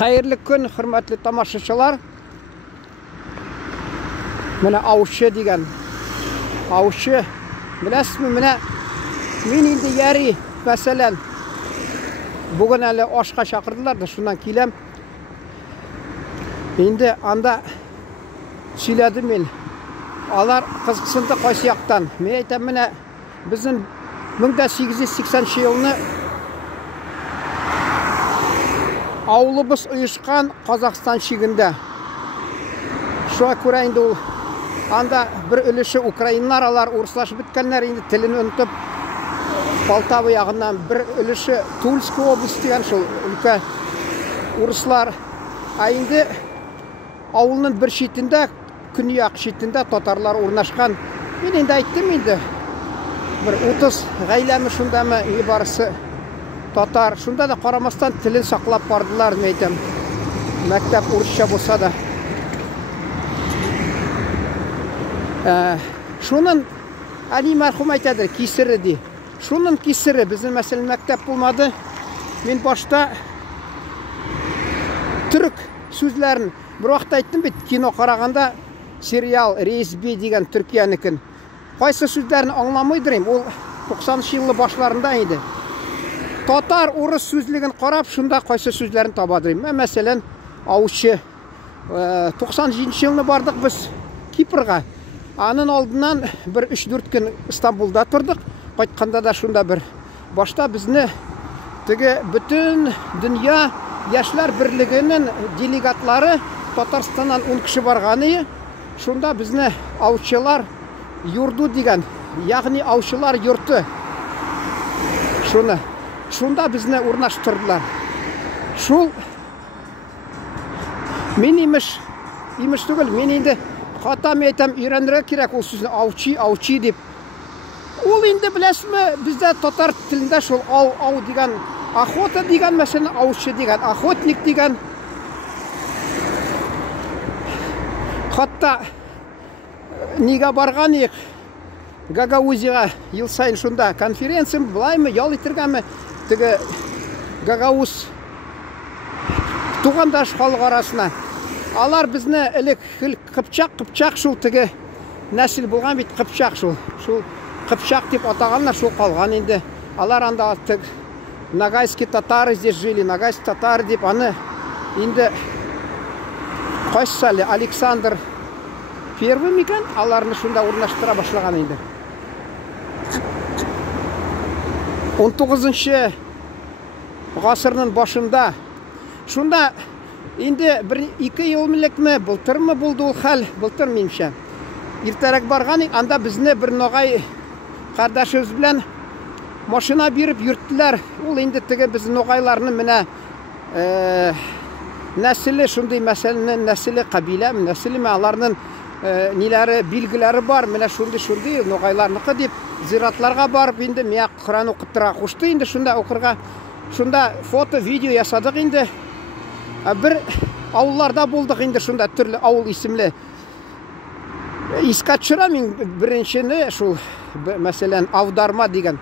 Xayrlı kun, hürmetli tamaşaçılar. Mene avuşu degan. Avuşu. Bilasizmi, mene men endi yari masalan bugun hali oshga chaqirdilar da shundan kelem. Endi anda söyledim men. Alar qiziqsinda qaysi yoqdan. Men aytaman, mene bizning 1880-yilni avlubuz uyushgan Qozog'iston chegida. Şuna ko'ra endi u anda bir ülüşü Ukraynalar alar uruslaşıp bitkenler endi tilini unutib Poltava yağından bir ülüşü Tulska oblasti degan şu ülke uruslar endi avulning bir chetinde künyoq chetinde tatarlar o'rnashgan. Men endi aytdim endi bir 30 gaylami shundami ibarisi tatar shunda da qaramasdan tilini saqlab bardilar men aytam. Maktab uruscha bo'lsa da şunun Ali merhum aytadir kesiri di. Şunun kesiri bizim mesela mektep bulmadı. Men başta Türk sözlerin bir vaqt aytdim bit kino qaraganda serial Reis B degan Türkiyanikin. Qaysi sözlerini anglamaydirim. O 90-yıllı başlarında idi. Tatar urus sözligin qarab şunda qaysi sözlerini tabadırim. Men mesela avuşu 97-yılını bardık biz Kiprga. Anın aldından bir 3-4 gün İstanbul'da turduk. Qaytqanda da şunda bir başta bizni tege bütün dünya Yaşlar Birliği'nin delegatları Tatarstan'dan 10 kişi bargany. Şunda bizni avçılar yurdu degan, yani avçılar yurtu. Şunda bizni o'rnaştırdılar. Şul men imish tugul, men endi Hatam aytam öğrenirge kerak o sözünü avçı dep. Ol endi bilasizmi bizde tatar tilinde şol av degan, охота degan mesela avçı degan, охотник degan. Hatta niga barganik Гагаузига yıl sayın şunda konferensiya bulaymi yol itirganmi tege Гагауз tuğandaş halk arasına. Alar bizni ilk Qıpçaq şul tege nesil bulgan bit Qıpçaq şul Qıpçaq dep ataganlar şol qalgan endi. Alar anda attık Nogайский татары здесь жили, Ногайский татары dep аны endi qaysali Александр Первый mikan alarni şunda o'rnashtıra başlagan endi. 19-cı asırın başında şunda endi 1-2 yıl milekmi былтырмы buldu ol hal, былтыр menimcha. Ertarak bargan anda bizni bir noğay kardeşimiz bilen maşına berip yurtdilar. Ol endi tege biz noğaylarını mine nesili şunday meselenin nesili kabile nesili mi alarının nileri bilgileri var mine şunday noğaylarnıqı dep ziratlarga barıp endi men Qur'an o'qitira qo'shdi endi şunda o'qirga şunda foto video yasadık endi bir avullarda bulduk endi şunda türlü avul isimli isqa tushiramen birinchini şu mesela avdarma degan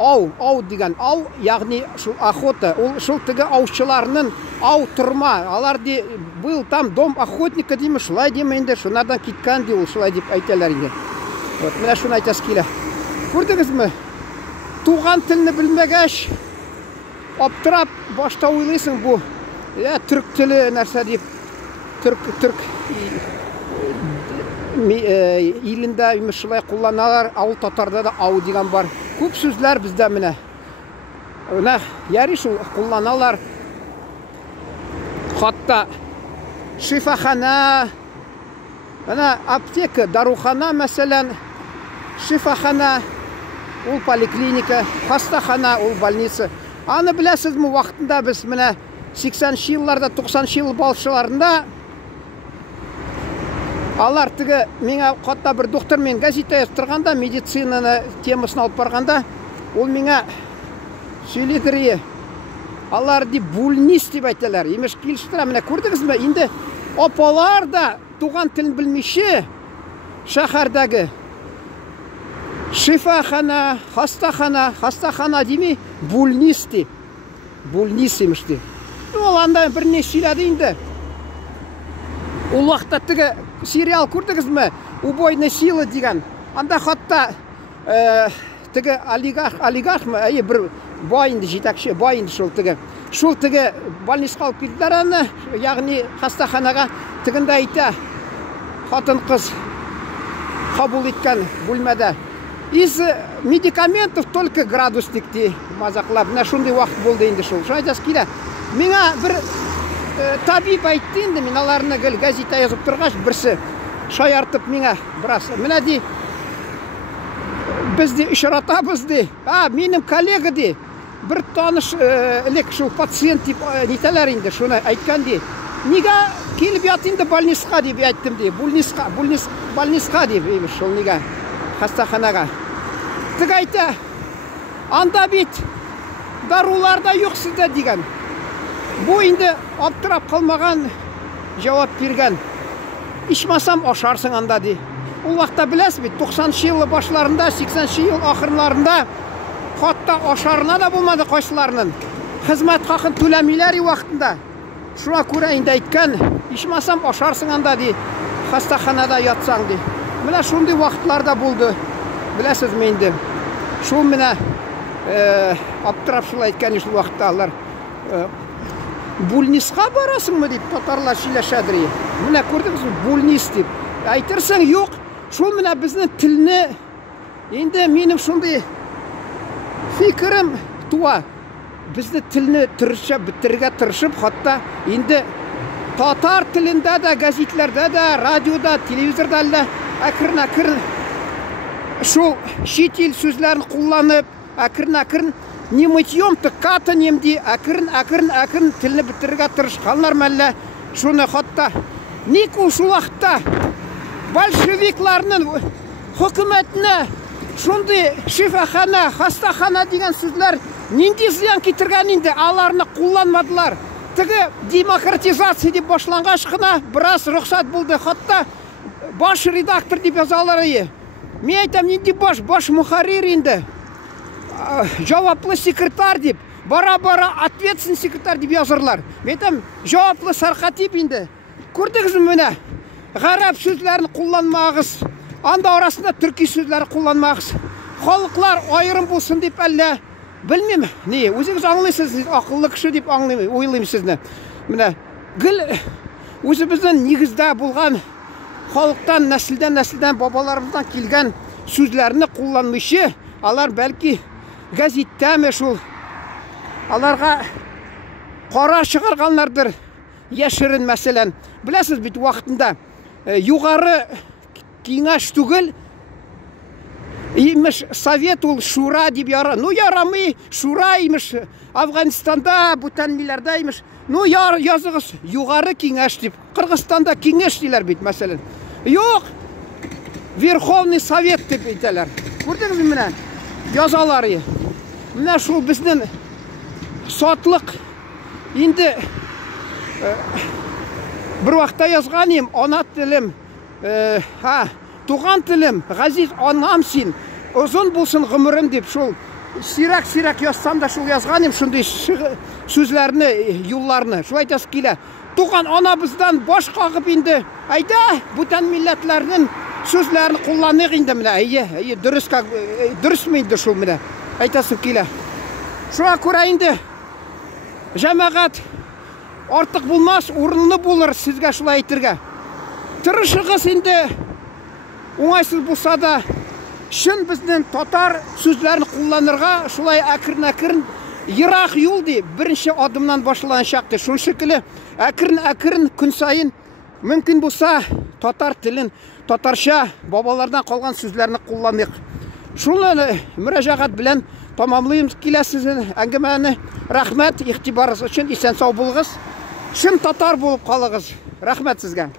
av degan av ya'ni şu охота ol şul tege avçılarının av turma alar de был там дом охотника deymi şulay deymi endi şunlardan ketgan de ol şulay dep aytalar endi. Вот mena şunu aytası kela. Ko'rdingizmi? Tuğan tilini bilmagash optirab boshda o'ylaysan bu Türk tili narsa deb Türk ilinde şulay kullanırlar. Avul tatarda da av degan var. Ko'p sözler bizde mine. Ona yari şu kullanırlar. Hatta şifaxana, ana apteka, daruxana mesela şifaxana, ol poliklinika, hastaxana, ol больница. Anı bilasizmi vaqtında biz mine 80'li yıllarda 90'lı yıl balçılarında alar tege menga hatta bir doktor men gazeta yaztırganda meditsinаны temasını alıp barganda ol menga söyledirir. Alar di bulnis dep aytalar. Emiş kelishtirar. Mine ko'rdingizmi? Endi opalar da tuğan tilini bilmishi shahardagi shifaxona, hastaxona deymi? Bulnis dep. Bulnis emishdi. Ол анда бірне сөйледі енді. Ол уақытта тігі сериал көрдіңіз ме? Убойный силы деген. Анда хатта тігі олигарх ма? Бір байынды жетекші, байынды шол тігі. Шол тігі больницаға алып келділер аны, яғни хастаханаға тігінде айта қатын қыз қабыл еткен бөлмеде. Из медикаментов только градусникті мазақлап. Мына шундай уақыт болды енді шол. Шайтас келе. Меңа бір табиб айтты енді, мен аларына газета yazып тұрғаш, бірсі шаяртып меңа біраз. Мына де, бізде үшіратабыз де. Менің коллега де, бір таныш әлек шул пациент деп нетелер енді, шуны айтқан де. Неге келіп ятында больницаға деп айттым де. Больницаға деп еміз шул неге хастаханаға. Тік айта, анда бет даруларда жоқ сізде деген. Бұл енді аптырап қалмаған жауап берген. Ишмасам ашарсың анда де. Ол вақытта білесіз бет, 90-шы жылы башларында, 80-шы жыл ақырларында қатта ашарына да болмады қойсыларының. Қызмет қақын төлемейлер уақытында. Шуа көре енді айтқан, ишмасам ашарсың анда де, хастаханада ятсаң де. Міне шундай уақытларда болды. Білесіз менді. Шул міне аптырап шыл айтқан ешіл уақытта алар. Бульнисқа барасың мы деп, татарлар шилашадыры. Міне көрдіңіз мі, бульнис деп. Айтырсың, жоқ, шул міне біздің тіліні, енді менің шундай фикірім туа. Бізді тіліні бітірге тырышып, қатта енді татар тілінде де, газетлерде де, радиода, телевизорда да әкірін шул шетел сөзлерін қолланып, әкірін не мытьем-то катанемде, әкірін тіліні бітірге тырышқанлар мәлі. Шуны қатта ник ұшу уақытта большевикларының хүкіметіне шундай шифахана, хастахана деген сөзлер ненде зиян кетірген енді аларыны қолланмадылар. Тігі демократизация деп башланғаш қына біраз рұқсат болды. Қатта баш редактор деп yazalары. Мен айтам, ненде баш мұхарир енді. Жауаплы секретар деп, бара-бара ответственный секретар деп yazarlar. Мен айтам, жауаплы сарқатип енді. Көрдіңіз мені, ғарап сөзлерін қолланмағыз. Анда арасында түркі сөзлері қолланмағыз. Халықлар айырым болсын деп әлі. Білмеймін, не, өзіңіз аңлайсыз, ақыллы кіші деп ойлаймын сізді. Міне, гіл өзіміздің негізде болған халықтан, нәсілден, бабаларымыздан келген сөзлеріні қолланмайшы, алар бәлкі газеттәме шул, аларға қара шығарғанлардыр, яшырын мәселен. Білесіз бет уақытында, юғары кеңеш түгіл, имеш совет ол шура деп яра. Ну ярамы шура имеш Афганистанда, Бутанмиларда имеш. Ну yazығыз юғары кеңеш деп. Қырғызстанда кеңеш дейлер бейт мәселен. Жоқ, Верховный Совет деп бейтелер. Көрдіңіз міне язалары. Міне шул біздің сотлық. Енді бір уақытта yazған ем, ана тілім, туған тілім, ғазиз анам сен, ұзын болсын ғұмырым деп шул сирак yazsam да шул yazған ем, шундай сөзлеріні, юлларыны. Шул айтасы келе. Туған анабыздан баш қағып енді, айда, бұтан милләтлерінің сөзлерін қолланық енді міне, дұрыс мейді шул міне. Айтасы келе. Шуа көре енді, жәмәғат артық болмас, орынлы болыр сізге шулай айтырға. Тырышығыз енді, оңайсыз болса да, шын біздің татар сөзлерін қолланырға шулай әкірін Ирақ юл де бірінші адымнан башылан шақты. Шун шекілі әкірін күн сайын мүмкін болса татар тілін, татарша бабалардан қалған сөзлеріні қолланық. Шулы мүрәжағат білән тамамлайымыз келесізін әңгімәні. Рахмет, иқтибарыңыз үшін исен сау болыңыз. Шын татар болып қалыңыз. Рахмет сізге.